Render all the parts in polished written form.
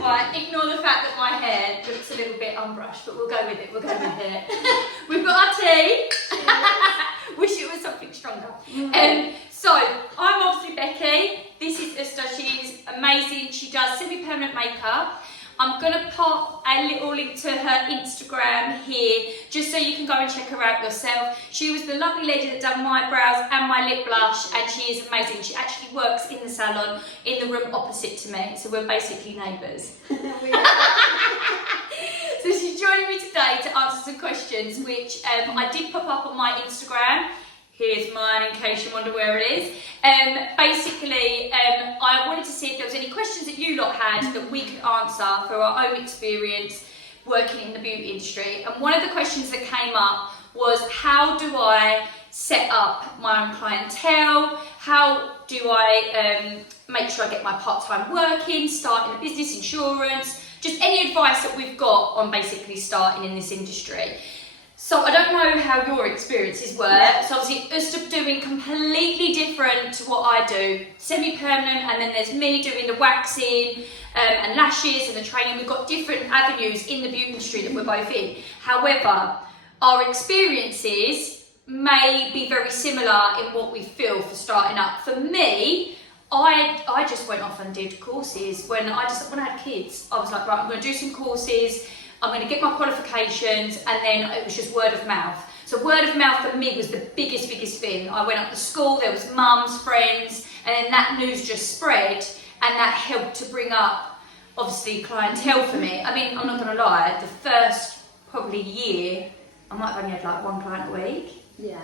Right, ignore the fact that my hair looks a little bit unbrushed, but we'll go with it, We've got our tea. Wish it was something stronger. So, I'm obviously Becky. This is Juste. She's amazing. She does semi-permanent makeup. I'm going to pop a little link to her Instagram here, just so you can go and check her out yourself. She was the lovely lady that done my brows and my lip blush, and she is amazing. She actually works in the salon in the room opposite to me, so we're basically neighbours. So she's joining me today to answer some questions, which I did pop up on my Instagram. Here's mine in case you wonder where it is. Basically, I wanted to see if there was any questions that you lot had that we could answer for our own experience working in the beauty industry. And one of the questions that came up was, how do I set up my own clientele? How do I make sure I get my part-time work in, starting a business, insurance, just any advice that we've got on basically starting in this industry. So I don't know how your experiences were. So obviously Juste doing completely different to what I do, semi-permanent, and then there's me doing the waxing and lashes and the training. We've got different avenues in the beauty industry that we're both in. However, our experiences may be very similar in what we feel for starting up. For me, I just went off and did courses when I had kids. I was like, right, I'm going to do some courses. I'm going to get my qualifications, and then it was just word of mouth. So word of mouth for me was the biggest thing. I went up to school, there was mums, friends, and then that news just spread, and that helped to bring up, obviously, clientele for me. I mean, I'm not going to lie, the first probably year, I might have only had like one client a week. Yeah.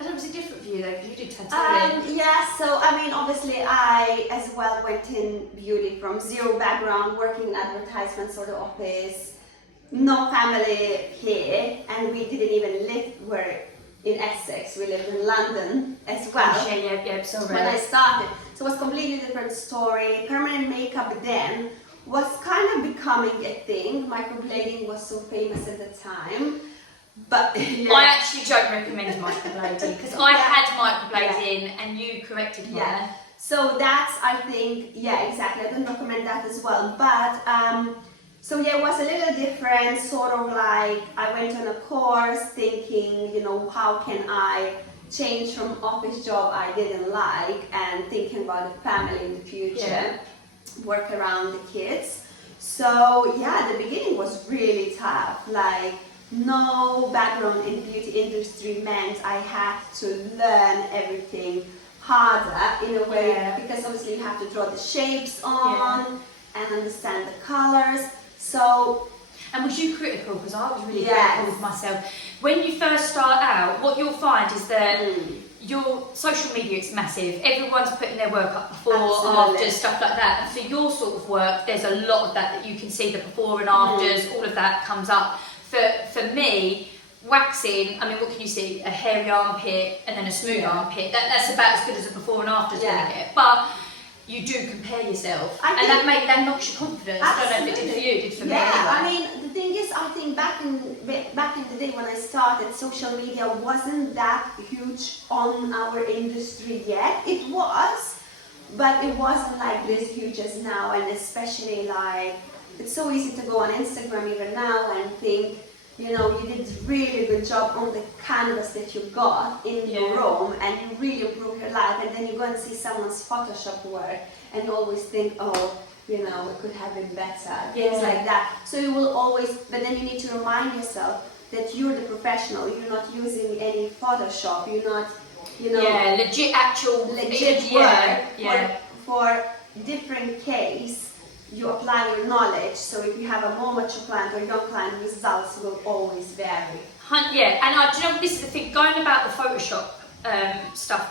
I don't know, was it different for you though? Because you did totally. Yeah, so I mean, obviously I as well went in beauty from zero background, working in advertisement sort of office. No family here, and we didn't even live in Essex. We lived in London as well. Yeah, sorry. When I started, so it was a completely different story. Permanent makeup then was kind of becoming a thing. Microblading was so famous at the time, but yeah. I actually don't recommend microblading because I had microblading and you corrected mine. Yeah. So that's, I think, yeah, exactly. I don't recommend that as well, but. So yeah, it was a little different, sort of like I went on a course thinking, you know, how can I change from office job I didn't like and thinking about the family in the future, work around the kids. So yeah, the beginning was really tough. Like no background in beauty industry meant I had to learn everything harder in a way because obviously you have to draw the shapes on and understand the colors. So, and was you critical? Because I was really critical with myself. When you first start out, what you'll find is that your social media is massive. Everyone's putting their work up before, after, stuff like that. And for your sort of work, there's a lot of that you can see, the before and afters, all of that comes up. For me, waxing, I mean, what can you see? A hairy armpit and then a smooth armpit. That's about as good as a before and afters gonna get. But you do compare yourself, and that knocks your confidence. Absolutely. I don't know if it did for you, it did for me anyway. I mean, the thing is, I think back in the day when I started, social media wasn't that huge on our industry yet. It was, but it wasn't like this huge as now, and especially like, it's so easy to go on Instagram even now and think, you know, you did a really good job on the canvas that you got in your room and you really improve your life, and then you go and see someone's Photoshop work and you always think, oh, you know, it could have been better, things like that. So you will always, but then you need to remind yourself that you're the professional, you're not using any Photoshop, you're not, you know, legit work for different case. You apply your knowledge, so if you have a more mature client or young client, results will always vary. Yeah, and do you know, this is the thing, going about the Photoshop stuff,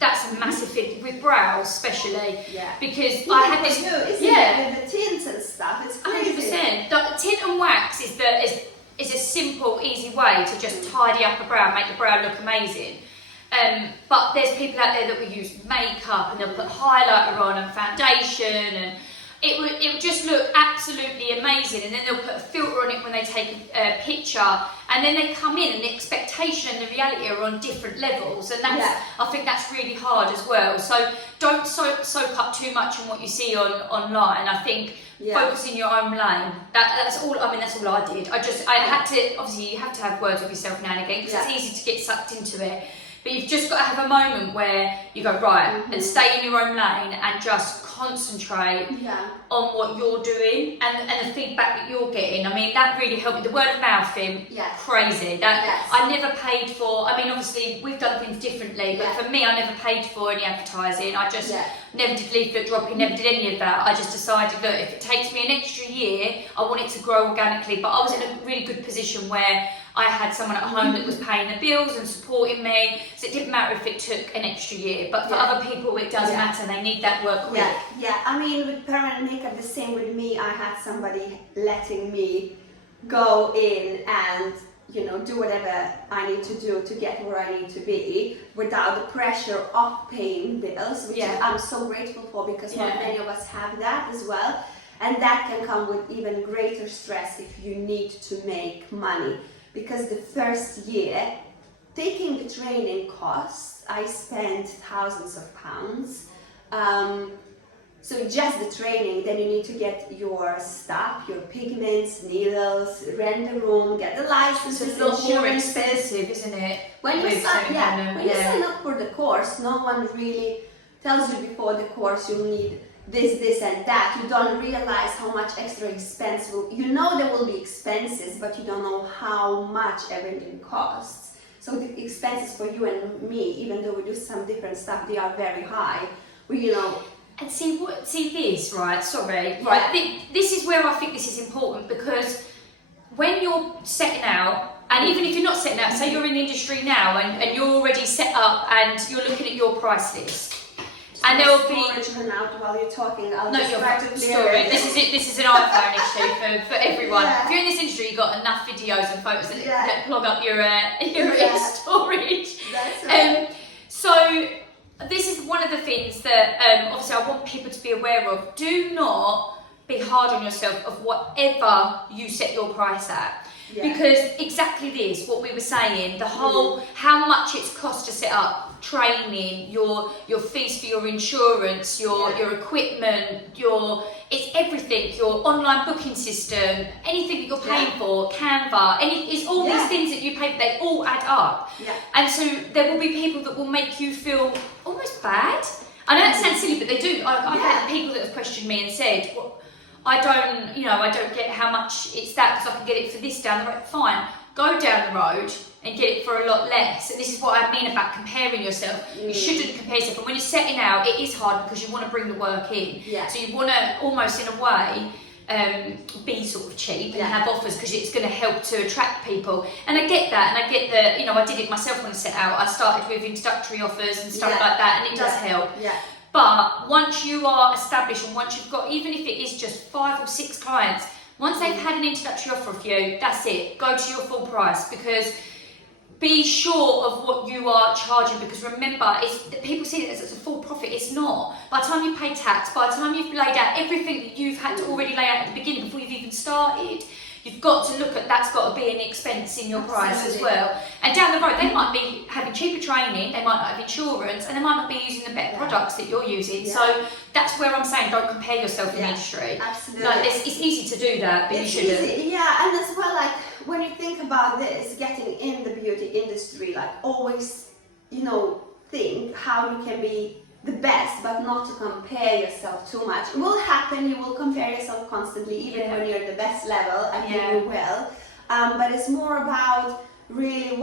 that's a massive thing, with brows especially, because I had this, with the tints and stuff, it's crazy. 100%, the tint and wax is a simple, easy way to just tidy up a brow, make the brow look amazing. But there's people out there that will use makeup and they'll put highlighter on and foundation and it would just look absolutely amazing, and then they'll put a filter on it when they take a picture, and then they come in and the expectation and the reality are on different levels, and that's I think that's really hard as well. So don't soak up too much on what you see online. I think focus in your own lane. That's all. I mean, that's all I did. I had to, obviously you have to have words with yourself now and again, because it's easy to get sucked into it. But you've just got to have a moment where you go, right, and stay in your own lane and just concentrate on what you're doing and the feedback that you're getting. I mean, that really helped me. The word of mouth thing, crazy. I never paid for, I mean, obviously we've done things differently, but for me, I never paid for any advertising. I just never did leaflet dropping, never did any of that. I just decided, look, if it takes me an extra year, I want it to grow organically. But I was in a really good position where I had someone at home that was paying the bills and supporting me, so it didn't matter if it took an extra year. But for other people, it does matter. They need that work quick. I mean, with permanent makeup, the same with me. I had somebody letting me go in and do whatever I need to do to get where I need to be without the pressure of paying bills, which I'm so grateful for, because not many of us have that as well, and that can come with even greater stress if you need to make money. Because the first year, taking the training costs, I spent thousands of pounds. So just the training, then you need to get your stuff, your pigments, needles, rent a room, get the licenses, it's a lot more expensive, isn't it? When you sign up for the course, no one really tells you before the course you'll need this and that. You don't realize how much extra expense there will be expenses, but you don't know how much everything costs. So the expenses for you and me, even though we do some different stuff, they are very high. And see this, right? Sorry, right. This is where I think this is important, because when you're setting out, and even if you're not setting out, say you're in the industry now and you're already set up and you're looking at your price list. And there will be. Out while you're talking. No, you're right. Story. This is an iPhone issue for everyone. Yeah. If you're in this industry, you've got enough videos and photos that plug up your storage. That's right. So this is one of the things that obviously I want people to be aware of. Do not be hard on yourself of whatever you set your price at. Because exactly this, what we were saying, the whole how much it's cost to set up training, your fees for your insurance, your equipment, it's everything, your online booking system, anything that you're paying for, Canva, it's all these things that you pay for, they all add up. And so there will be people that will make you feel almost bad. I know that sounds silly, but they do. I've had people that have questioned me and said, well, I don't get how much it's that, because I can get it for this down the road. Fine, go down the road and get it for a lot less. And this is what I mean about comparing yourself. You shouldn't compare yourself. And when you're setting out, it is hard because you want to bring the work in. So you want to almost, in a way, be sort of cheap and have offers, because it's going to help to attract people. And I get that, and I get that. I did it myself when I set out. I started with introductory offers and stuff like that, and it does help. But once you are established, and once you've got, even if it is just 5 or 6 clients, once they've had an introductory offer of you, that's it. Go to your full price, because be sure of what you are charging, because remember, people see it as a full profit. It's not. By the time you pay tax, by the time you've laid out everything that you've had to already lay out at the beginning before you've even started, you've got to look at that's got to be an expense in your price as well. And down the road, they might be having cheaper training, they might not have insurance, and they might not be using the better products that you're using. So that's where I'm saying, don't compare yourself in the industry. Absolutely. It's easy to do that, but it's you shouldn't. Easy. And as well, like when you think about this, getting in the beauty industry, like always, think how you can be the best, but not to compare yourself too much. It will happen, you will compare yourself constantly, even when you're at the best level, I think you will. But it's more about really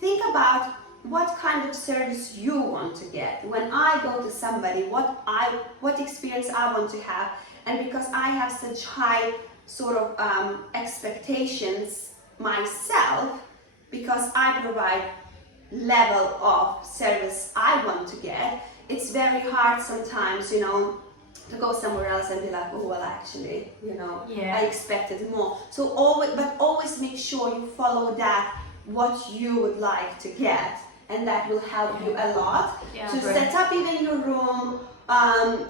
think about what kind of service you want to get. When I go to somebody, what experience I want to have, and because I have such high sort of expectations myself, because I provide level of service I want to get, it's very hard sometimes, to go somewhere else and be like, oh well, actually, I expected more. So always make sure you follow that, what you would like to get, and that will help you a lot to set up even your room,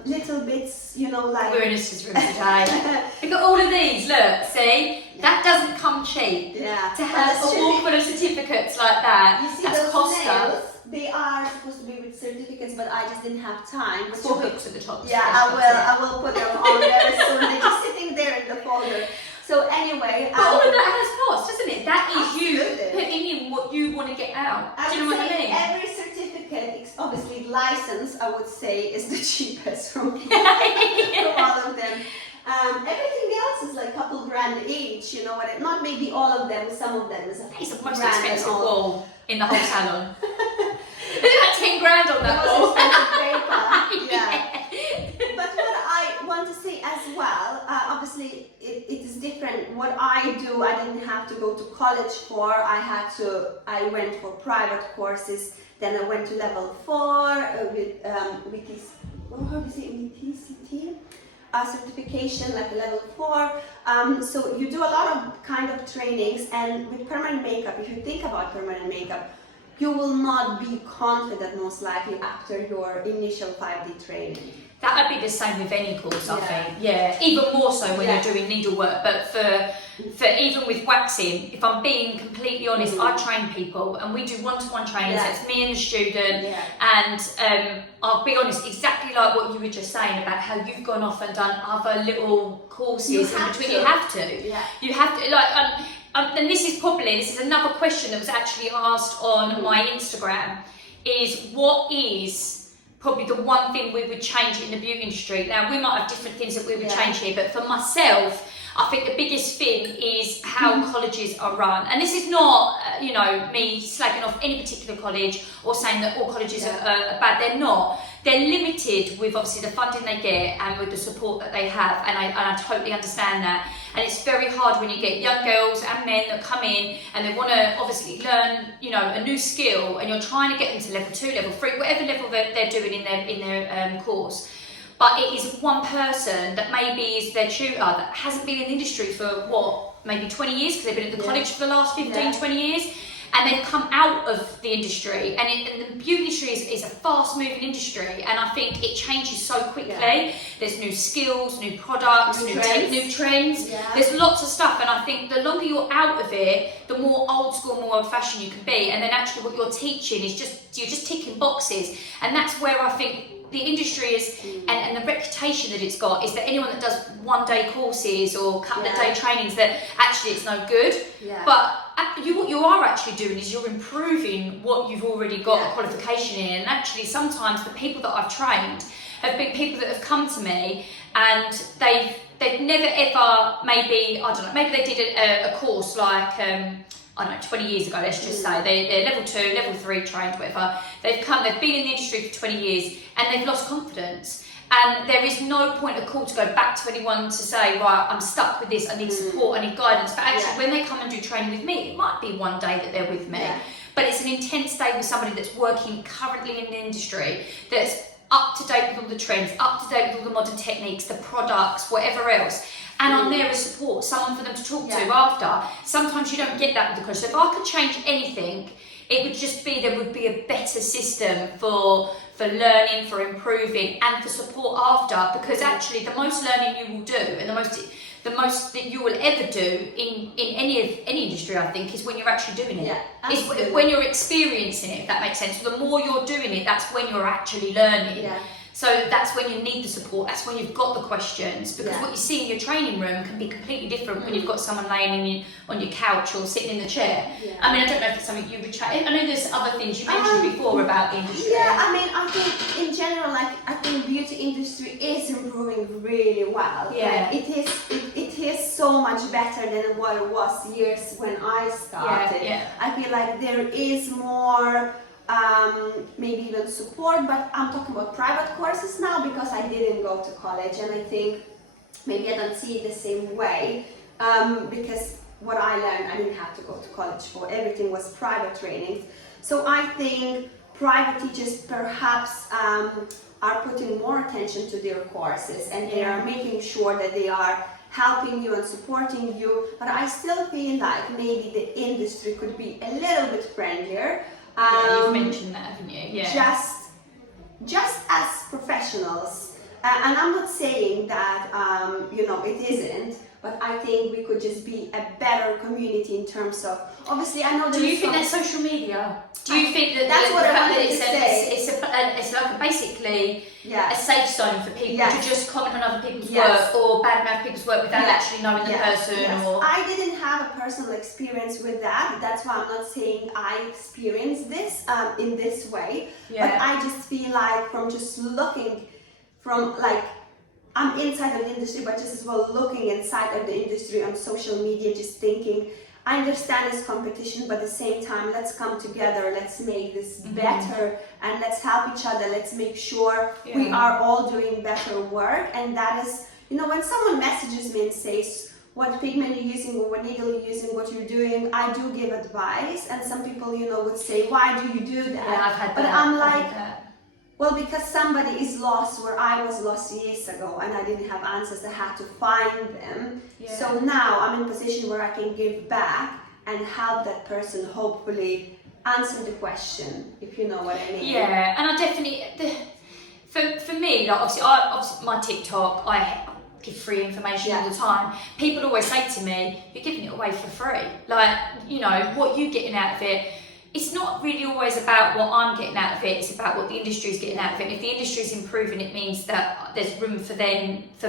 little bits, you know, like... We're in a sister's room today. We've got all of these, look, see? Yeah. That doesn't come cheap. Yeah. To have a wall full of certificates like that, you see that's those Costa. nails, they are supposed to be with certificates, but I just didn't have time. 4 books at the top. Yeah, I will put them on very soon. They're just sitting there in the folder. So anyway... But all of that has cost, doesn't it? That is absolutely. you putting in what you want to get out. Do you know what I mean? Every certificate, obviously license, I would say, is the cheapest from all of them. Everything else is like a couple grand each, you know what? Not maybe all of them, some of them is a It's the most expensive wall in the whole salon. There's about 10 grand on that wall. Paper. Yeah. But what I want to say as well, obviously it is different. What I do, I didn't have to go to college for. I went for private courses. Then I went to level 4 with this, how do you say, VTCT? Certification, like level 4. So you do a lot of kind of trainings, and with permanent makeup, if you think about permanent makeup, you will not be confident most likely after your initial 5D training. That would be the same with any course, I think. Yeah, even more so when you're doing needlework. But for even with waxing, if I'm being completely honest, I train people and we do one-to-one training. So it's me and the student, and I'll be honest, exactly like what you were just saying about how you've gone off and done other little courses in between. You have to. Yeah. You have to, like. And this is another question that was actually asked on my Instagram, is what is probably the one thing we would change in the beauty industry? Now, we might have different things that we would change here, but for myself, I think the biggest thing is how colleges are run. And this is not, me slagging off any particular college or saying that all colleges are bad. They're not. They're limited with obviously the funding they get and with the support that they have, and I totally understand that. And it's very hard when you get young girls and men that come in and they want to obviously learn, a new skill, and you're trying to get them to level 2, level 3, whatever level they're doing in their course. But it is one person that maybe is their tutor that hasn't been in the industry for maybe 20 years, because they've been at the college for the last 15, 20 years. And they've come out of the industry, and the beauty industry is a fast-moving industry, and I think it changes so quickly. Yeah. There's new skills, new products, new trends. Yeah. There's lots of stuff, and I think the longer you're out of it, the more old school, more old-fashioned you can be. And then actually, what you're teaching is you're just ticking boxes, and that's where I think the industry is, and the reputation that it's got, is that anyone that does one-day courses or couple-of-day trainings, that actually it's no good. Yeah. But what you are actually doing is you're improving what you've already got a qualification in. And actually, sometimes the people that I've trained have been people that have come to me and they've never ever, maybe they did a course like 20 years ago, let's just say. They're level 2, level 3 trained, whatever. They've been in the industry for 20 years and they've lost confidence. And there is no point of call to go back to anyone to say, right, I'm stuck with this, I need support, I need guidance. But actually, when they come and do training with me, it might be one day that they're with me. Yeah. But it's an intense day with somebody that's working currently in the industry, that's up to date with all the trends, up to date with all the modern techniques, the products, whatever else. And I'm there as support, someone for them to talk to after. Sometimes you don't get that with the college. So if I could change anything, it would just be there would be a better system for learning, for improving, and for support after. Because actually, the most learning you will do, and the most that you will ever do in any industry, I think, is when you're actually doing it. Yeah, it's when you're experiencing it, if that makes sense. So the more you're doing it, that's when you're actually learning. Yeah. So that's when you need the support, that's when you've got the questions, because what you see in your training room can be completely different when you've got someone laying on your couch or sitting in the chair. Yeah. I mean, I don't know if it's something you would try. I know there's other things you mentioned before about the industry. Yeah, I mean, I think in general, I think beauty industry is improving really well. Yeah. It is so much better than what it was years when I started. Yeah. I feel like there is more maybe even support, but I'm talking about private courses now because I didn't go to college, and I think maybe I don't see it the same way because what I learned I didn't have to go to college for. Everything was private trainings. So I think private teachers perhaps are putting more attention to their courses, and they are making sure that they are helping you and supporting you, but I still feel like maybe the industry could be a little bit friendlier. You've mentioned that, haven't you? Yeah. Just just as professionals, and I'm not saying that it isn't, but I think we could just be a better community in terms of, obviously I know Do you think that's social media? Do you think that that's what I fact wanted that to say. it's like basically Yeah. a safe zone for people Yes. to just comment on other people's Yes. work or badmouth people's work without Yes. actually knowing the Yes. person? Yes. Or I didn't have a personal experience with that. That's why I'm not saying I experienced this in this way. But I just feel like from just looking from like, I'm inside of the industry, but just as well looking inside of the industry on social media, just thinking, I understand this competition, but at the same time, let's come together, let's make this better, and let's help each other, let's make sure we are all doing better work. And that is, when someone messages me and says, what pigment you're using or what needle you're using, what you're doing, I do give advice. And some people, would say, why do you do that? Yeah, I've had but that. I'm I've like, had that. well, because somebody is lost where I was lost years ago and I didn't have answers, I had to find them. Yeah. So now I'm in a position where I can give back and help that person hopefully answer the question, if you know what I mean. Yeah, and I definitely, for me, like obviously my TikTok, I give free information all the time. People always say to me, you're giving it away for free. Like, what you getting out of it. It's not really always about what I'm getting out of it, it's about what the industry's getting out of it. And if the industry's improving, it means that there's room for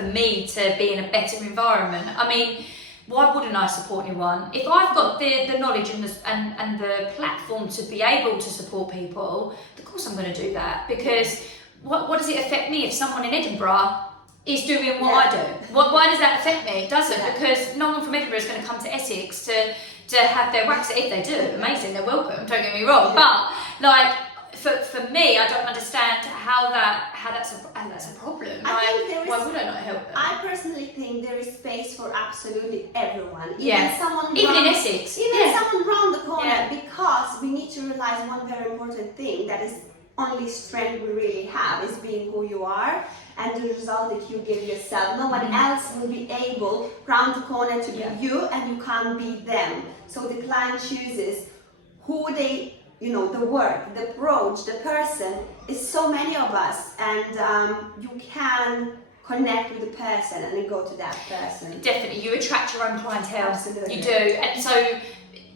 me to be in a better environment. I mean, why wouldn't I support anyone? If I've got the knowledge and the platform to be able to support people, of course I'm going to do that. Because what does it affect me if someone in Edinburgh is doing what I do? Why does that affect me? It doesn't, because no one from Edinburgh is going to come to Essex to have their wax. If they do, amazing, they're welcome, don't get me wrong. But like for me, I don't understand how that's a problem. Why would I not help them? I personally think there is space for absolutely everyone. Even in Essex. Someone round the corner, because we need to realize one very important thing, that is only strength we really have is being who you are and the result that you give yourself. No one else will be able round the corner to be you, and you can't be them. So the client chooses who they, the work, the approach, the person. Is so many of us, and you can connect with the person and then go to that person. Definitely, you attract your own clientele. Absolutely. You do, and so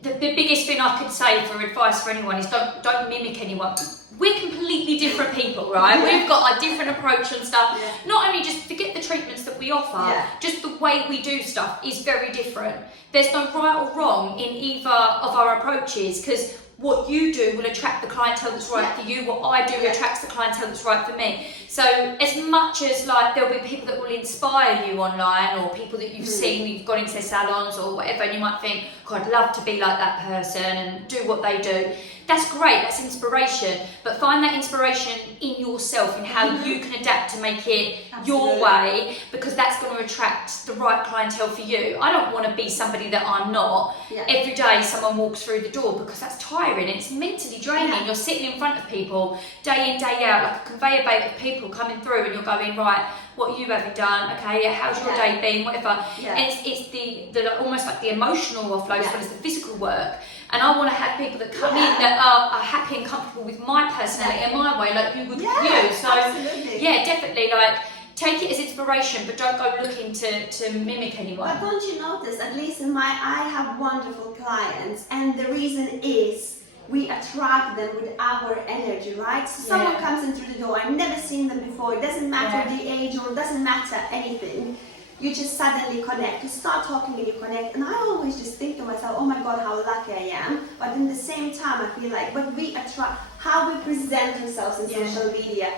the biggest thing I could say for advice for anyone is don't mimic anyone. We're completely different people, right? We've got a different approach and stuff. Not only just forget the treatments that we offer, just the way we do stuff is very different. There's no right or wrong in either of our approaches, because what you do will attract the clientele that's right for you. What I do attracts the clientele that's right for me. So as much as like there'll be people that will inspire you online, or people that you've seen, you've gone into salons or whatever, and you might think, God, I'd love to be like that person and do what they do. That's great, that's inspiration, but find that inspiration in yourself, in how you can adapt to make it your way, because that's going to attract the right clientele for you. I don't want to be somebody that I'm not. Every day someone walks through the door, because that's tiring, it's mentally draining. You're sitting in front of people day in, day out, like a conveyor belt of people coming through, and you're going, right, what are you having done? Okay, how's your day been? Whatever. And it's the almost like the emotional offload as well as the physical work. And I want to have people that come in that are happy and comfortable with my personality and my way, like you would with you. So definitely, like, take it as inspiration, but don't go looking to mimic anyone. But don't you notice, at least I have wonderful clients, and the reason is we attract them with our energy, right? So someone comes in through the door, I've never seen them before, it doesn't matter the age or it doesn't matter anything. You just suddenly connect, you start talking and you connect, and I always just think to myself, oh my God, how lucky I am. But in the same time, I feel like, but we attract how we present ourselves in social media.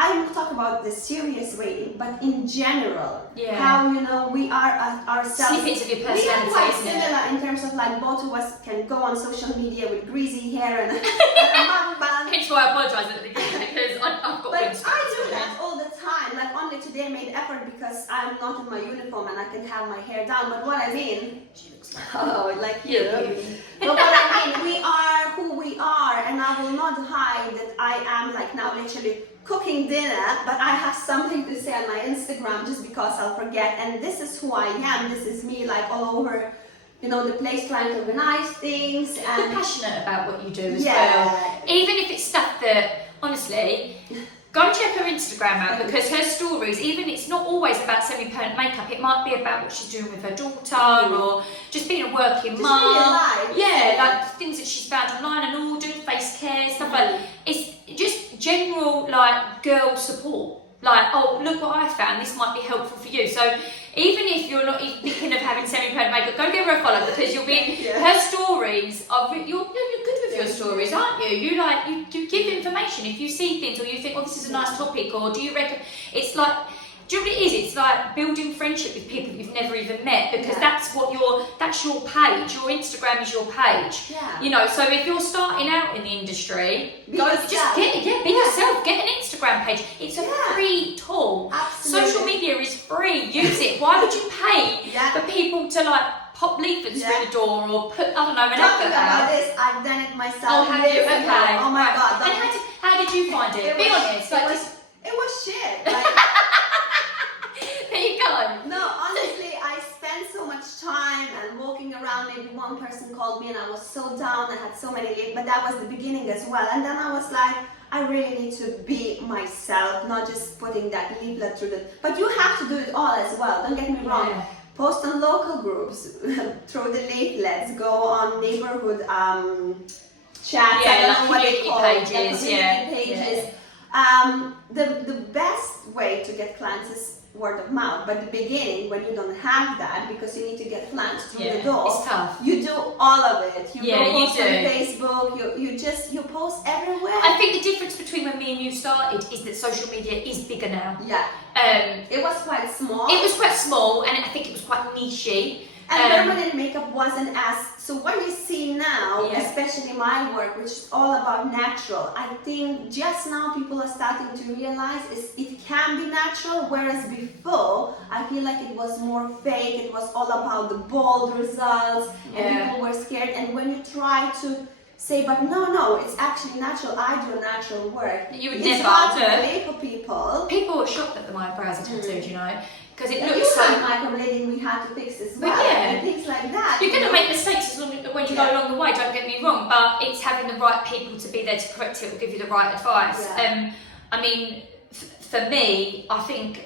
I will talk about the serious way, but in general, how we are ourselves. Snippets of your personality. We are quite similar in terms of like both of us can go on social media with greasy hair and a mum bun. Hence why I apologise at the beginning, because I've got. But I do that all the time. Like only today I made effort because I'm not in my uniform and I can have my hair down. But what I mean, like you. But what I mean, we are who we are, and I will not hide that I am like now literally cooking dinner, but I have something to say on my Instagram just because I'll forget. And this is who I am. This is me, like all over, the place, trying to organize things. And you're passionate about what you do as well. Even if it's stuff that honestly, go and check her Instagram out, because her stories, even it's not always about semi-permanent makeup, it might be about what she's doing with her daughter, or just being a working mum. Yeah, like things that she's found online and ordered, face care, stuff like that. It's just general like girl support. Like, oh, look what I found, this might be helpful for you. So even if you're not even thinking of having semi-permanent makeup, go give her a follow, because you'll be, her stories are, you're good with your stories, aren't you? You give information. If you see things, or you think, oh, this is a nice topic, or do you reckon, it's like, do you know what it is? It's like building friendship with people that you've never even met, because that's your page. Your Instagram is your page. Yeah. You know, so if you're starting out in the industry, be yourself, get an Instagram page. It's a free tool. Absolutely. Social media is free. Use it. Why would you pay for people to like pop leaflets through the door, or put, I don't know, an advert about this, I've done it myself. Oh, have you? Okay. Oh my God. And how did you find it? Be honest. It was shit. Like, there you go. no, honestly, I spent so much time and walking around. Maybe one person called me and I was so down. I had so many leads, but that was the beginning as well. And then I was like, I really need to be myself, not just putting that leaflet through the. But you have to do it all as well. Don't get me wrong. Yeah. Post on local groups, throw the leaflets, go on neighborhood chats. I don't know what they call pages. pages. The best way to get clients is word of mouth, but the beginning, when you don't have that, because you need to get clients through the door, it's tough. You do all of it. You post you do. on Facebook. You post everywhere. I think the difference between when me and you started is that social media is bigger now. Yeah. It was quite small. It was quite small, and I think it was quite nichey. And permanent makeup wasn't as, so what you see now, especially my work, which is all about natural, I think just now people are starting to realize it can be natural, whereas before, I feel like it was more fake, it was all about the bold results, and people were scared, and when you try to say, but no, it's actually natural, I do natural work. You would it's never hard do. to believe for people. People were shocked that my eyebrows are tattooed, you know, because it And looks you so. had microblading we had to fix as well, yeah. and things like that. You're going to make mistakes as long as, when you go along the way, don't get me wrong, but it's having the right people to be there to correct it or give you the right advice. Yeah. I mean, for me, I think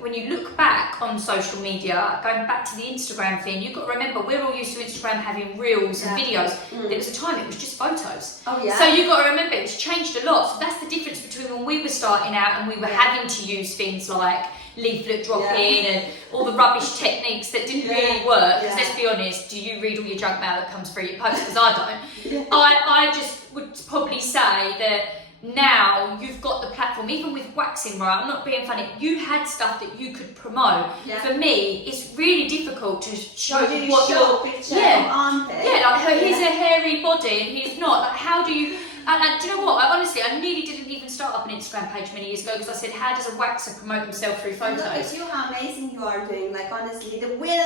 when you look back on social media, going back to the Instagram thing, you've got to remember we're all used to Instagram having reels and videos. There was a time it was just photos. Oh yeah. So you've got to remember it's changed a lot. So that's the difference between when we were starting out and we were having to use things like leaflet drop-in and all the rubbish techniques that didn't really work. Because let's be honest, do you read all your junk mail that comes through your post? Because I don't. I just would probably say that now you've got the platform, even with waxing, right? I'm not being funny. You had stuff that you could promote. Yeah. For me, it's really difficult to show what your picture of armpit. Yeah, like here's a hairy body and he's not. Like, how do you? And do you know what? I nearly didn't even start up an Instagram page many years ago because I said, how does a waxer promote himself through photos? Look at you, how amazing you are doing. Like honestly, the winner.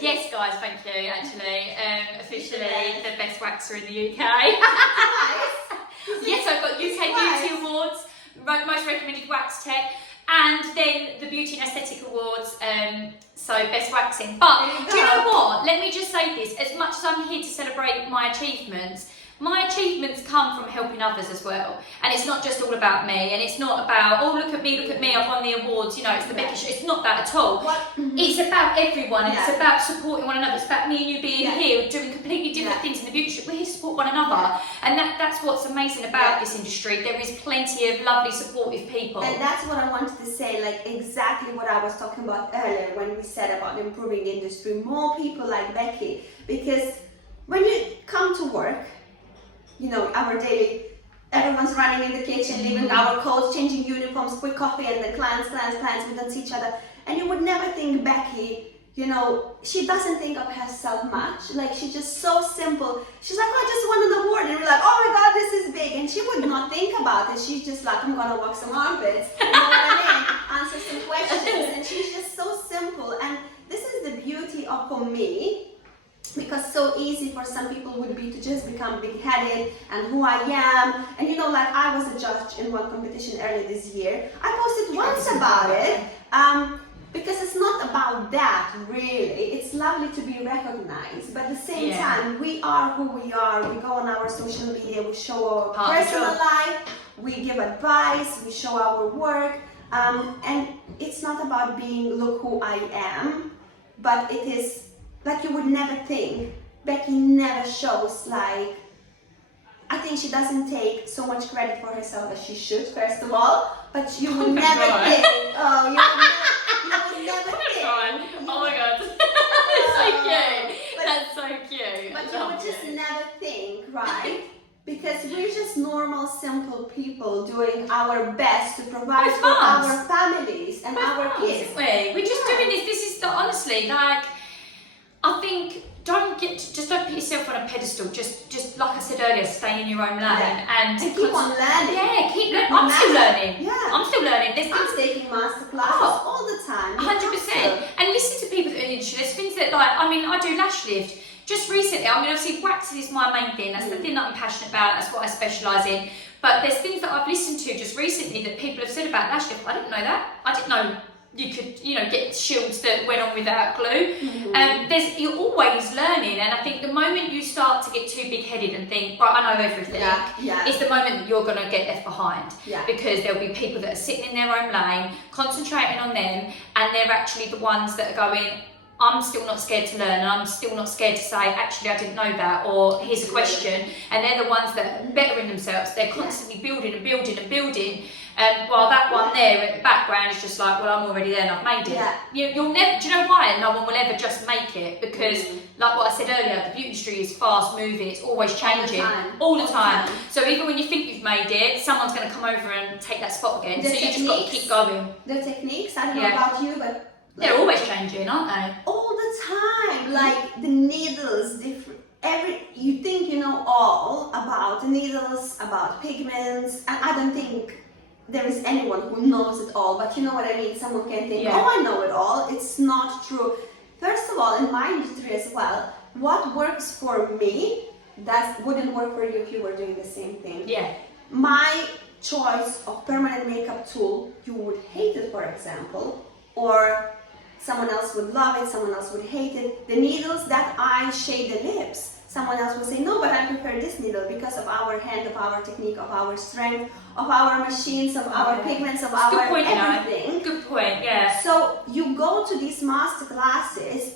Yes, guys, thank you. Actually, officially the best waxer in the UK. Yes, I've got UK Beauty Awards, most recommended wax tech, and then the Beauty and Aesthetic Awards. So best waxing. But do you know what? Let me just say this: as much as I'm here to celebrate my achievements come from helping others as well. And it's not just all about me, and it's not about, oh, look at me, I've won the awards, you know, it's the Becky show. It's not that at all. It's about everyone. It's about supporting one another. It's about me and you being here, doing completely different things in the beauty shop. We're here to support one another. And that's what's amazing about this industry. There is plenty of lovely, supportive people. And that's what I wanted to say, like exactly what I was talking about earlier when we said about improving the industry. More people like Becky, because when you come to work, you know, our daily, everyone's running in the kitchen, leaving our coats, changing uniforms, quick coffee, and the clients, we don't see each other. And you would never think Becky, you know, she doesn't think of herself much. Like, she's just so simple. She's like, oh, I just won an award. And we're like, oh my God, this is big. And she would not think about it. She's just like, I'm going to walk some armpits. You know what I mean? Answer some questions. And she's just so simple. And this is the beauty of, for me, because so easy for some people would be to just become big-headed and who I am. And you know, like I was a judge in one competition earlier this year. I posted once about it because it's not not about that really. It's lovely to be recognized, but at the same Yeah. time, we are who we are. We go on our social media, we show our Part of the personal job. life, we give advice, we show our work, and it's not about being look who I am, but it is like you would never think. Becky never shows like, I think she doesn't take so much credit for herself as she should, first of all, but you would never God. think, oh, you would never think. Oh my god. That's so cute. But- That's so cute. But I you love would just you. never think, right? Because we're just normal, simple people doing our best to provide We're for mums. our families and our kids. We're just Yeah. doing this. This is honestly like, I think don't put yourself on a pedestal. Just like I said earlier, stay in your own lane and keep on learning. Yeah, keep learning. No I'm still matter- learning. Yeah. I'm still learning. There's I'm things. taking master classes all the time. You have 100%. to. And listen to people that are in the industry. There's things that like, I mean, I do lash lift. Just recently, I mean, obviously waxing is my main thing. That's the thing that I'm passionate about. That's what I specialise in. But there's things that I've listened to just recently that people have said about lash lift. I didn't know that. I didn't know you could, get shields that went on without glue. You're always learning, and I think the moment you start to get too big-headed and think, right, I know everything, is the moment that you're going to get left behind. Yeah. Because there'll be people that are sitting in their own lane, concentrating on them, and they're actually the ones that are going, I'm still not scared to learn, and I'm still not scared to say, actually, I didn't know that, or here's a question. And they're the ones that are bettering themselves. They're constantly building and building and building. While that one there at the background is just like, well, I'm already there and I've made it. Yeah. You'll never, do you know why? No one will ever just make it, because like what I said earlier, the beauty industry is fast moving, it's always changing. All the time. So even when you think you've made it, someone's going to come over and take that spot again. The so you just got to techniques. keep going. The techniques, I don't know Yeah. about you, but They're always changing, aren't they? all the time, like the needles, different. You think you know all about the needles, about pigments, and I don't think there is anyone who knows it all. But you know what I mean. Someone can think, Yeah. oh, I know it all. It's not true. First of all, in my industry as well, what works for me that wouldn't work for you if you were doing the same thing. Yeah. My choice of permanent makeup tool, you would hate it, for example, or someone else would love it, someone else would hate it. The needles that I shade the lips, someone else will say, no, but I prefer this needle because of our hand, of our technique, of our strength, of our machines, of our pigments, of our Good point, everything. Good point, yeah. So you go to these master classes,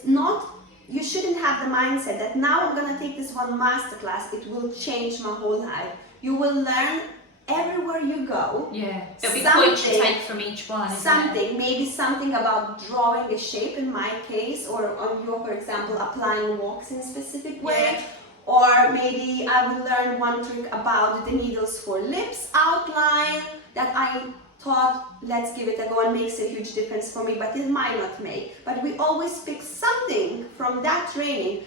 you shouldn't have the mindset that now I'm going to take this one master class, it will change my whole life. You will learn everywhere you go. Yeah. There'll be points you Something- take from each one. Isn't Something, maybe something about drawing a shape in my case, or on your, for example, applying wax in a specific way. Yeah. Or maybe I will learn one trick about the needles for lips outline that I thought, let's give it a go, and makes a huge difference for me, but it might not make. But we always pick something from that training,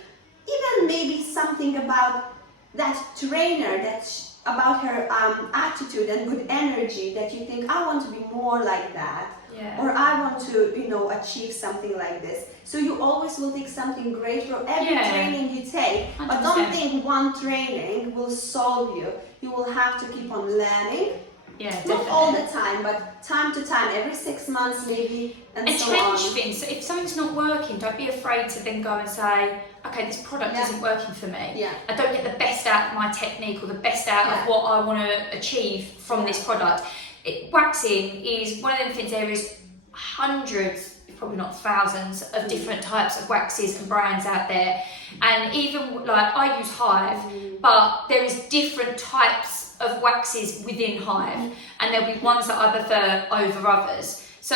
even maybe something about that trainer, about her attitude and good energy, that you think, I want to be more like that. Yeah. Or I want to, achieve something like this. So you always will take something great from every Yeah. training you take. But 100%. don't think one training will solve you. You will have to keep on learning. Yeah, Not definitely. all the time, but time to time, every 6 months maybe, and And so change on. things. So if something's not working, don't be afraid to then go and say, okay, this product Yeah. isn't working for me. Yeah. I don't get the best out of my technique or the best out Yeah. of what I want to achieve from this product. Waxing is one of them things. There is hundreds, if probably not thousands, of different types of waxes and brands out there. And even like I use Hive, but there is different types of waxes within Hive, and there'll be ones that I prefer over others. So,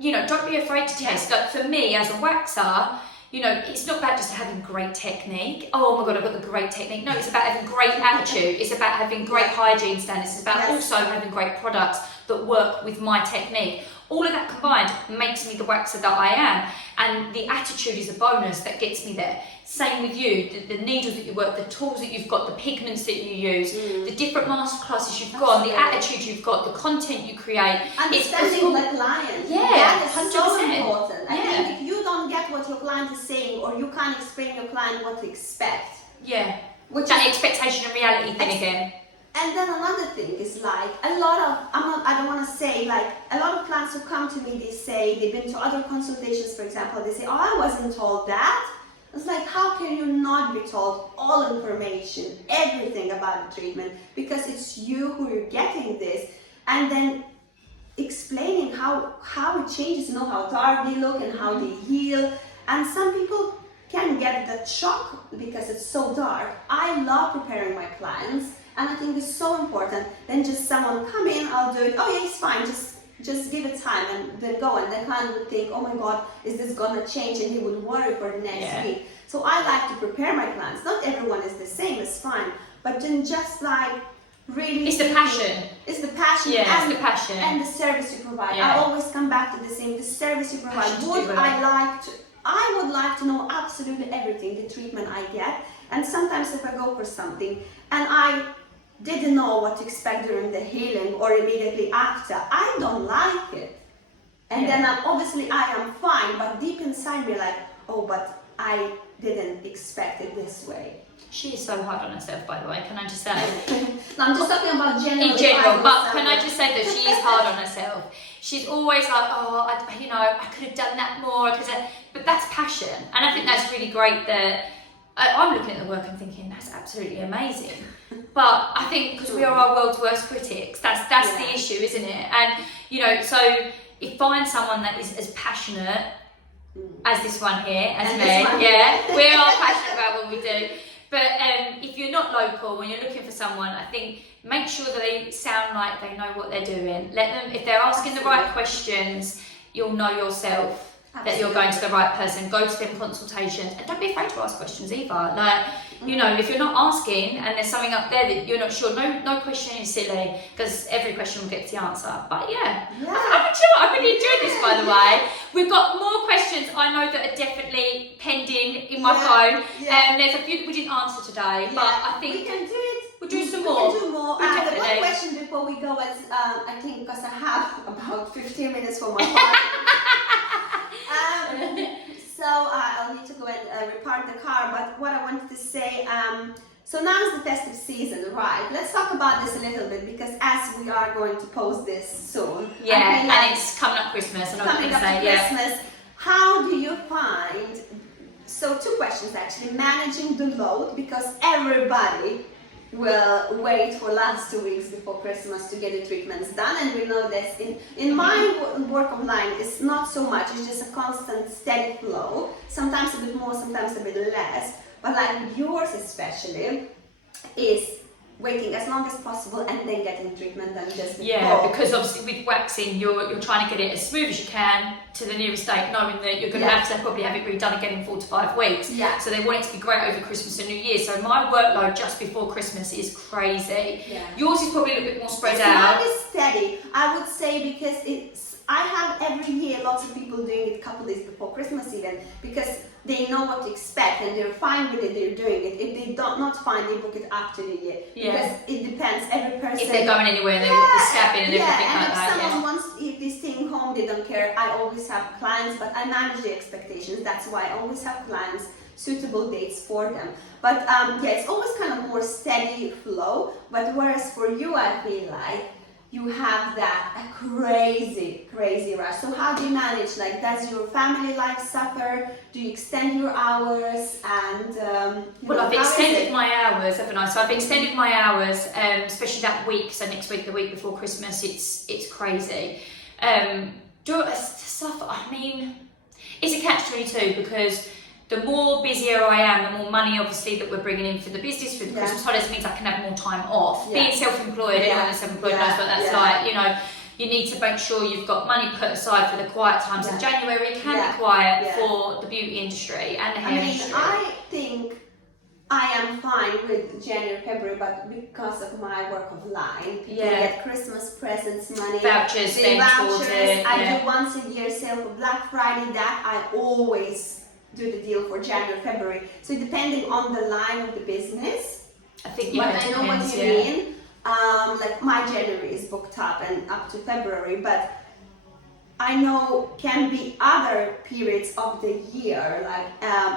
don't be afraid to test. Like for me as a waxer, it's not about just having great technique. Oh my God, I've got the great technique. No, it's about having great attitude. It's about having great hygiene standards. It's about also having great products that work with my technique. All of that combined makes me the waxer that I am. And the attitude is a bonus that gets me there. Same with you, the needles that you work, the tools that you've got, the pigments that you use, the different masterclasses you've got, the attitude you've got, the content you create. Understanding the client. Yeah, that is so 100%. important. I Yeah. think if you don't get what your client is saying, or you can't explain your client what to expect, Yeah, which that is expectation and reality thing again. And then another thing is like a lot of, I don't want to say, like a lot of clients who come to me, they say they've been to other consultations, for example, they say, oh, I wasn't told that. It's like, how can you not be told all information, everything about the treatment, because it's you who are getting this, and then explaining how it changes, how dark they look and how they heal. And some people can get that shock because it's so dark. I love preparing my clients, and I think it's so important. Then just someone come in, I'll do it, oh yeah, it's fine, just give it time and then go. And the client would think, oh my God, is this gonna change? And he would worry for the next week. So I like to prepare my clients. Not everyone is the same, it's fine. But then just like really... It's the passion. It's the passion. Yeah, and, it's the passion. And the service you provide. Yeah. I always come back to the same, the service you provide. I would like to know absolutely everything, the treatment I get. And sometimes if I go for something and I didn't know what to expect during the healing or immediately after, I don't like it. And then obviously I am fine, but deep inside me like, oh, but I didn't expect it this way. She is so hard on herself, by the way, can I just say? No, I'm just talking about general. In general, but can I just say that she is hard on herself. She's always like, oh, I could have done that more, but that's passion. And I think that's really great that I'm looking at the work and thinking, that's absolutely amazing. But I think because we are our world's worst critics, that's the issue, isn't it? And, so if find someone that is as passionate as this one here, as me, we are passionate about what we do. But if you're not local, when you're looking for someone, I think make sure that they sound like they know what they're doing. Let them, if they're asking the right questions, you'll know yourself that you're going to the right person. Go to them consultations, and don't be afraid to ask questions either. Like, if you're not asking and there's something up there that you're not sure, no question is silly, because every question will get to the answer. But I really enjoyed this, by the way. We've got more questions I know that are definitely pending in my phone. There's a few that we didn't answer today, but I think we can do it. We'll do some more. We can do more. The one question before we go is, I think, because I have about 15 minutes for my car. So I'll need to go and repark the car. But what I wanted to say, so now is the festive season, right? Let's talk about this a little bit, because as we are going to post this soon. And it's coming up Christmas, and coming up to Christmas. How do you find? So two questions actually. Managing the load, because everybody will wait for last 2 weeks before Christmas to get the treatments done, and we know this in my work online it's not so much, it's just a constant steady flow, sometimes a bit more, sometimes a bit less, but like yours especially is waiting as long as possible and then getting treatment done just before. Because obviously with waxing you're trying to get it as smooth as you can to the nearest date, knowing that you're going to have to probably have it redone again in 4 to 5 weeks. So they want it to be great over Christmas and New Year. So my workload just before Christmas is crazy. Yours is probably a little bit more spread out. Mine is steady, I would say, because I have every year lots of people doing it a couple days before Christmas even, because they know what to expect and they're fine with it, they're doing it. If they don't not fine, they book it after the year. Because it depends, every person. If they're going anywhere and they want the scabbing and everything like that. And if someone wants, if they're staying home, they don't care. I always have clients, but I manage the expectations. That's why I always have clients, suitable dates for them. But it's always kind of more steady flow. But whereas for you, I feel like you have that crazy rush. So how do you manage? Like, does your family life suffer? Do you extend your hours? And well, I've extended my hours, haven't I? So I've extended my hours, especially that week. So next week, the week before Christmas, it's crazy. Stuff. I mean, it's a catch-22 because the more busier I am, the more money obviously that we're bringing in for the business, for the Christmas holidays, means I can have more time off. Being self-employed, anyone that's self-employed knows what that's like. You need to make sure you've got money put aside for the quiet times. And January can be quiet for the beauty industry and the hair industry. I think I am fine with January, February, but because of my work online, people get Christmas presents, money, vouchers, vouchers. I do once a year sale for Black Friday. That I always do the deal for January, February. So depending on the line of the business, I think but I know what you mean. Like my January is booked up and up to February, but I know can be other periods of the year, like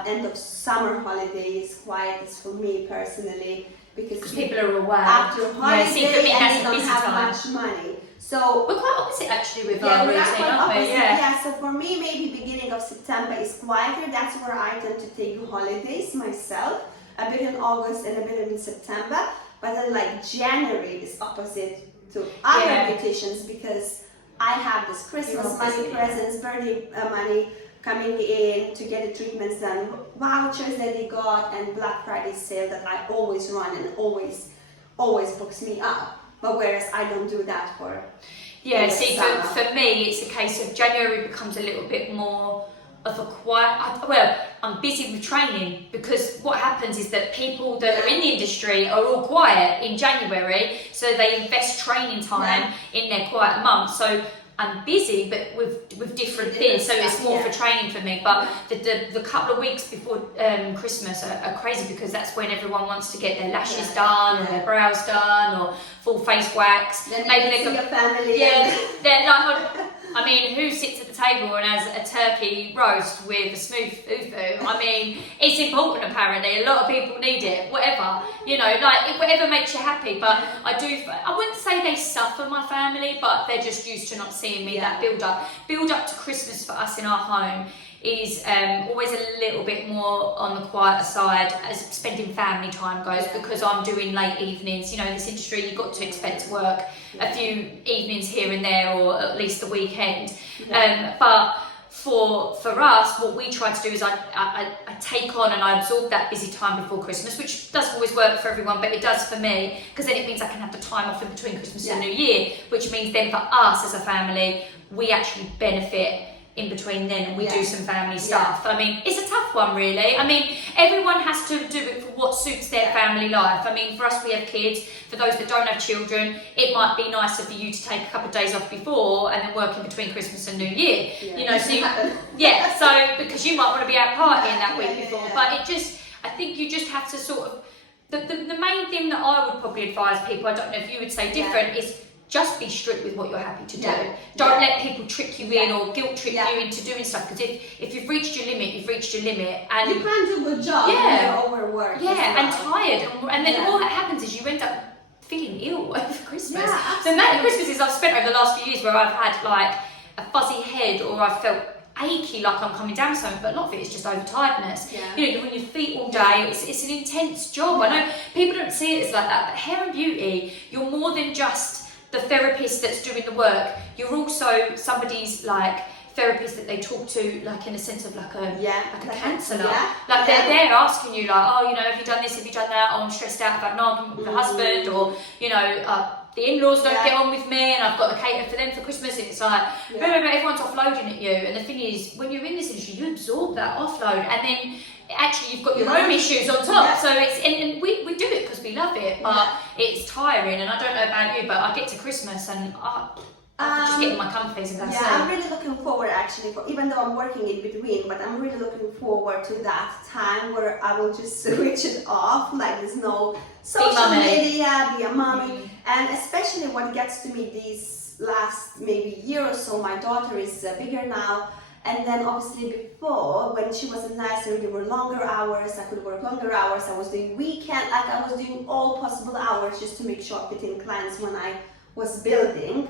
end of summer holidays, quietest for me personally. because people are away. after holiday see, for me, and that's they a don't busy have time. much money. So We're quite opposite actually with yeah, our we are routine, quite aren't we? opposite. Yeah. Yeah, so for me, maybe beginning of September is quieter. That's where I tend to take holidays myself, a bit in August and a bit in September. But then like January is opposite to other beauticians because I have this Christmas money, presents, birthday money coming in to get the treatments done, vouchers that they got, and Black Friday sale that I always run and always books me up. But whereas I don't do that for see, for me, it's a case of January becomes a little bit more of a quiet. Well, I'm busy with training because what happens is that people that are in the industry are all quiet in January, so they invest training time in their quiet months. So I'm busy, but with different things, so it's more for training for me. But the couple of weeks before Christmas are crazy because that's when everyone wants to get their lashes done, or their brows done, or full face wax. Then maybe they see your family. They're like, I mean, who sits at the table and has a turkey roast with a smooth fufu? I mean, it's important apparently. A lot of people need it. Whatever, like whatever makes you happy. But I wouldn't say they suffer, my family, but they're just used to not seeing me. That build up to Christmas for us in our home is always a little bit more on the quieter side as spending family time goes, because I'm doing late evenings. This industry, you've got to expect to work a few evenings here and there, or at least the weekend. But for us, what we try to do is I take on and I absorb that busy time before Christmas, which doesn't always work for everyone, but it does for me, because then it means I can have the time off in between Christmas and New Year, which means then for us as a family, we actually benefit in between then, and we do some family stuff. I mean, it's a tough one really. I mean, everyone has to do it for what suits their family life. I mean, for us, we have kids. For those that don't have children, it might be nicer for you to take a couple of days off before and then work in between Christmas and New Year. So because you might want to be out partying that week before. But I think you just have to sort of, the main thing that I would probably advise people, I don't know if you would say different, is just be strict with what you're happy to do. Don't let people trick you in or guilt trip you into doing stuff, because if you've reached your limit, you've reached your limit. And you can't do a good job when you're overworked. And tired. And then all that happens is you end up feeling ill over Christmas. The amount of Christmases I've spent over the last few years where I've had like a fuzzy head, or I've felt achy, like I'm coming down something, but a lot of it is just overtiredness. You're on your feet all day. It's an intense job. I know people don't see it as like that, but hair and beauty, you're more than just the therapist that's doing the work. You're also somebody's like therapist that they talk to, like in a sense of like a counsellor. Like they're there asking you like, oh, have you done this? Have you done that? Oh, I'm stressed out about an argument with my husband, or the in-laws don't get on with me, and I've got to cater for them for Christmas. And it's like, everyone's offloading at you. And the thing is, when you're in this industry, you absorb that offload, and then actually you've got your own issues on top. So it's and we do it because we love it, but it's tiring. And I don't know about you, but I get to Christmas and I just get in my comfies and go to sleep. I'm really looking forward actually, even though I'm working in between, but I'm really looking forward to that time where I will just switch it off, like there's no social media, be a mommy. And especially what gets to me these last maybe year or so, my daughter is bigger now, and then obviously before, when she was in nursery, there were longer hours, I could work longer hours, I was doing weekend, like I was doing all possible hours just to make sure I fit in clients when I was building.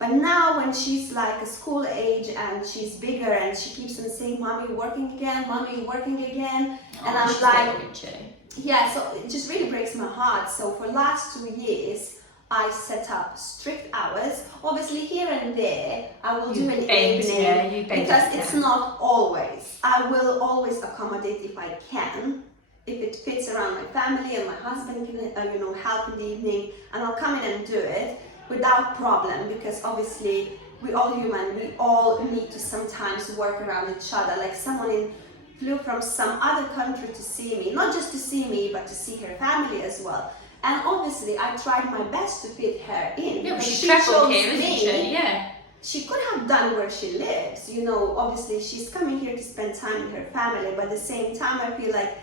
But now when she's like a school age and she's bigger and she keeps on saying, Mommy, working again, Mommy, working again. And I'm like, so it just really breaks my heart. So for the last 2 years, I set up strict hours. Obviously here and there, I will do an evening because it's not always. I will always accommodate if I can. If it fits around my family and my husband can, help in the evening, and I'll come in and do it without problem, because obviously we're all human, we all need to sometimes work around each other. Like someone flew from some other country to see me, not just to see me, but to see her family as well. And obviously I tried my best to fit her in. Yeah, but she travelled here, isn't she? Yeah. She could have done where she lives, obviously she's coming here to spend time with her family, but at the same time I feel like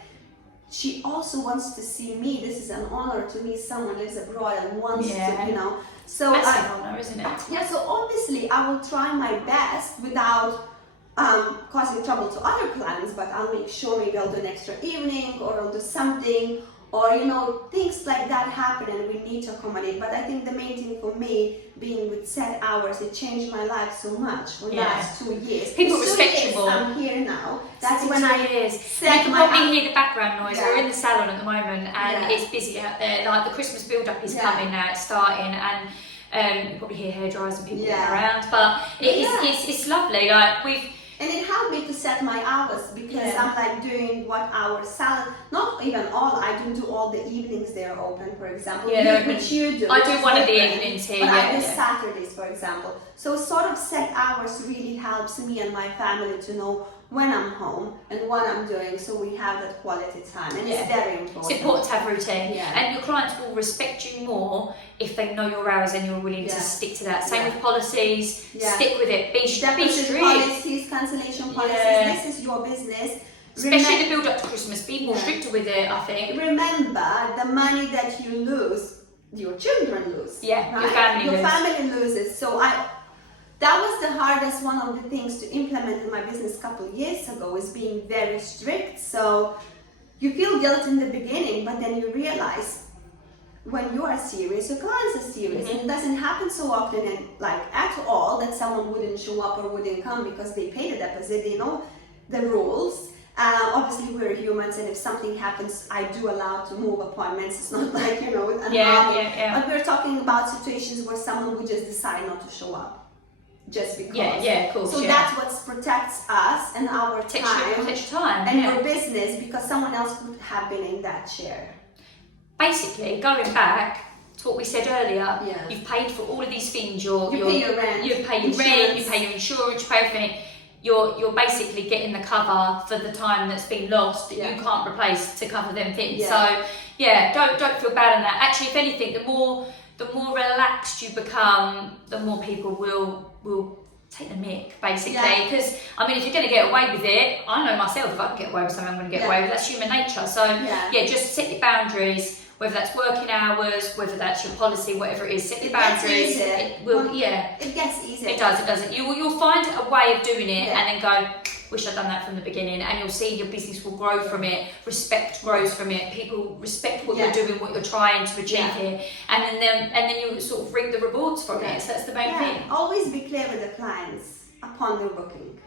she also wants to see me. This is an honor to me. Someone lives abroad and wants to, So that's an honor, isn't it? Yeah. So obviously, I will try my best without causing trouble to other clients. But I'll make sure maybe I'll do an extra evening, or I'll do something, or you know, things like that happen and we need to accommodate. But I think the main thing for me, being with set hours, it changed my life so much for the last 2 years. People It's respect 2 you years more. I'm here now. That's It's when I years. set You can my probably hear the background noise. Yeah. We're in the salon at the moment, and it's busy out there. Like the Christmas build-up is coming now. It's starting, and you probably hear hairdryers and people walking around. But it's lovely. Like and it helped me to set my hours, because I'm like doing what hour salon, not even all, I don't do all the evenings they're open, for example, which you do. I do one of the different, evenings here, but I do Saturdays, for example. So sort of set hours really helps me and my family to know when I'm home and what I'm doing, so we have that quality time, and it's very important. It's important to have routine, and your clients will respect you more if they know your hours and you're willing to stick to that. Same with policies, stick with it, be strict. Policies, cancellation policies, this is your business. Especially the build up to Christmas, be more stricter with it, I think. Remember, the money that you lose, your children lose. Yeah, right? your family loses. So that was the hardest one of the things to implement in my business a couple of years ago, is being very strict. So you feel guilt in the beginning, but then you realize when you are serious, your clients are serious. And it doesn't happen so often, and like at all, that someone wouldn't show up or wouldn't come because they paid a deposit. They know the rules. Obviously we're humans, and if something happens, I do allow to move appointments. It's not like, you know, but we're talking about situations where someone would just decide not to show up just because. Of course. So that's what protects us and our time and your business, because someone else could have been in that chair. Basically, going back to what we said earlier, you've paid for all of these things. You pay your rent, you pay your rent, you pay your insurance, you pay everything. You're basically getting the cover for the time that's been lost that you can't replace to cover them things. So don't feel bad on that. Actually, if anything, the more relaxed you become, the more people will take the mick, basically. Because I mean, if you're going to get away with it, I know myself, if I can get away with something, I'm going to get away with it. That's human nature. So just set your boundaries. Whether that's working hours, whether that's your policy, whatever it is, set your boundaries. It will, It gets easier. It does. You'll find a way of doing it, and then go, wish I'd done that from the beginning. And you'll see your business will grow from it. Respect grows from it. People respect what you're doing, what you're trying to achieve here, and then you sort of reap the rewards from it. So that's the main thing. Always be clear with the clients upon their booking.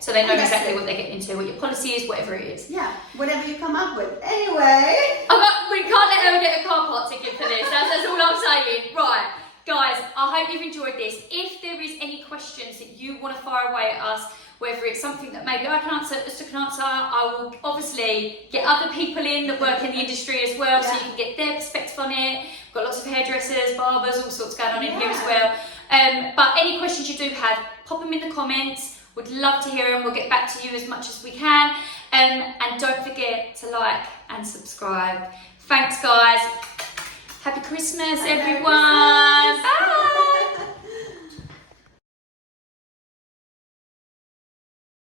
So they know exactly what they're getting into, what your policy is, whatever it is. Whatever you come up with. Anyway. We can't let her get a car park ticket for this. That's all I'm saying. Right, guys, I hope you've enjoyed this. If there is any questions that you want to fire away at us, whether it's something that maybe I can answer, Juste can answer, I will obviously get other people in that work in the industry as well, so you can get their perspective on it. We've got lots of hairdressers, barbers, all sorts going on in here as well. But any questions you do have, pop them in the comments. Would love to hear them. We'll get back to you as much as we can. And don't forget to like and subscribe. Thanks, guys. Happy Christmas, everyone. Bye.